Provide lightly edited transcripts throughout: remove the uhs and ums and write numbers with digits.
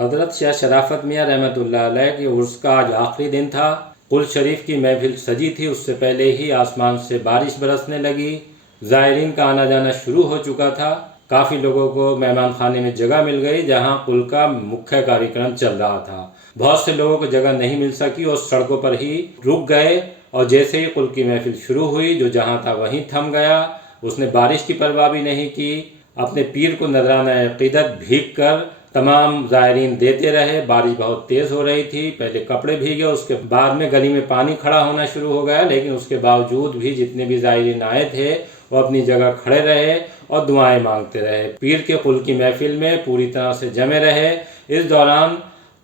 حضرت شاہ شرافت میاں رحمۃ اللہ علیہ کے عرس کا آج آخری دن تھا۔ قل شریف کی محفل سجی تھی، اس سے پہلے ہی آسمان سے بارش برسنے لگی، زائرین کا آنا جانا شروع ہو چکا تھا۔ کافی لوگوں کو مہمان خانے میں جگہ مل گئی جہاں قل کا مکھیہ کاریکرم چل رہا تھا۔ بہت سے لوگوں کو جگہ نہیں مل سکی اور سڑکوں پر ہی رک گئے، اور جیسے ہی قل کی محفل شروع ہوئی جو جہاں تھا وہیں تھم گیا۔ اس نے بارش کی پرواہ بھی نہیں کی، اپنے پیر کو نذرانہ عقیدت بھیگ کر تمام زائرین دیتے رہے۔ بارش بہت تیز ہو رہی تھی، پہلے کپڑے بھیگے، اس کے بعد میں گلی میں پانی کھڑا ہونا شروع ہو گیا، لیکن اس کے باوجود بھی جتنے بھی زائرین آئے تھے وہ اپنی جگہ کھڑے رہے اور دعائیں مانگتے رہے، پیر کے قل کی محفل میں پوری طرح سے جمے رہے۔ اس دوران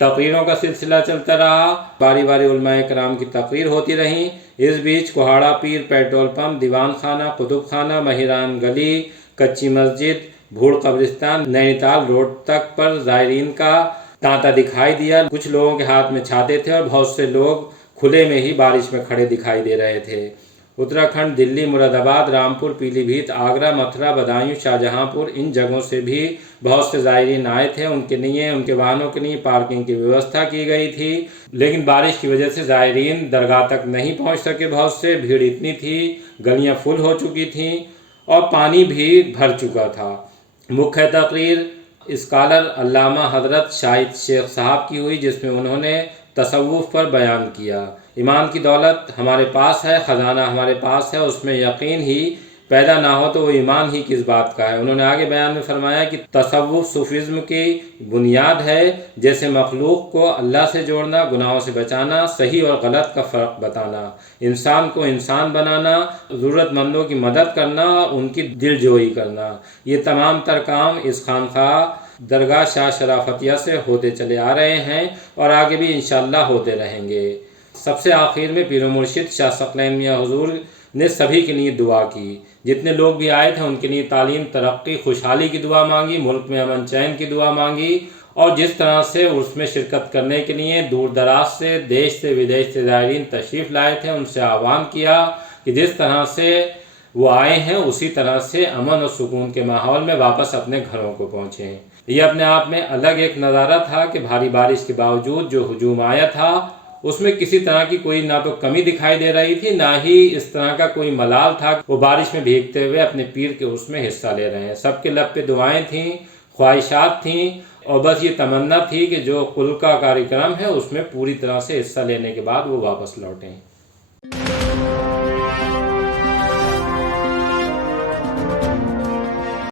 تقریروں کا سلسلہ چلتا رہا، باری باری علماء کرام کی تقریر ہوتی رہیں۔ اس بیچ کوہاڑا پیر، پیٹرول پمپ، دیوان خانہ، قطب خانہ، مہیران گلی، کچی مسجد، بھوڑ قبرستان، نینی تال روڈ تک پر زائرین کا تانتا دکھائی دیا۔ کچھ لوگوں کے ہاتھ میں چھاتے تھے اور بہت سے لوگ کھلے میں ہی بارش میں کھڑے دکھائی دے رہے تھے۔ اتراکھنڈ، دلی، مراد آباد، رامپور، پیلی بھیت، آگرہ، متھرا، بدایوں، شاہجہاں پور، ان جگہوں سے بھی بہت سے زائرین آئے تھے۔ ان کے لیے، ان کے واہنوں کے لیے پارکنگ کی ویوستھا کی گئی تھی، لیکن بارش کی وجہ سے زائرین درگاہ تک نہیں پہنچ سکے۔ بہت سے بھیڑ اتنی تھی، گلیاں فل ہو چکی تھیں اور پانی بھی بھر چکا تھا۔ مکھیہ تقریر اسکالر علامہ حضرت شاہد شیخ صاحب کی ہوئی، جس میں انہوں نے تصوف پر بیان کیا۔ ایمان کی دولت ہمارے پاس ہے، خزانہ ہمارے پاس ہے، اس میں یقین ہی پیدا نہ ہو تو وہ ایمان ہی کس بات کا ہے۔ انہوں نے آگے بیان میں فرمایا کہ تصوف صوفیزم کی بنیاد ہے، جیسے مخلوق کو اللہ سے جوڑنا، گناہوں سے بچانا، صحیح اور غلط کا فرق بتانا، انسان کو انسان بنانا، ضرورت مندوں کی مدد کرنا اور ان کی دل جوئی کرنا۔ یہ تمام تر کام اس خانقاہ درگاہ شاہ شرافتیہ سے ہوتے چلے آ رہے ہیں اور آگے بھی انشاءاللہ ہوتے رہیں گے۔ سب سے آخر میں پیر و مرشد شاہ ثقلین میاں حضور نے سبھی کے لیے دعا کی، جتنے لوگ بھی آئے تھے ان کے لیے تعلیم، ترقی، خوشحالی کی دعا مانگی، ملک میں امن چین کی دعا مانگی، اور جس طرح سے اس میں شرکت کرنے کے لیے دور دراز سے، دیش سے ودیش سے زائرین تشریف لائے تھے، ان سے آہوان کیا کہ جس طرح سے وہ آئے ہیں اسی طرح سے امن اور سکون کے ماحول میں واپس اپنے گھروں کو پہنچیں۔ یہ اپنے آپ میں الگ ایک نظارہ تھا کہ بھاری بارش کے باوجود جو ہجوم آیا تھا اس میں کسی طرح کی کوئی نہ تو کمی دکھائی دے رہی تھی، نہ ہی اس طرح کا کوئی ملال تھا کہ وہ بارش میں بھیگتے ہوئے اپنے پیر کے عرس میں حصہ لے رہے ہیں۔ سب کے لب پہ دعائیں تھیں، خواہشات تھیں، اور بس یہ تمنا تھی کہ جو قل کا کاریکرم ہے اس میں پوری طرح سے حصہ لینے کے بعد وہ واپس لوٹیں۔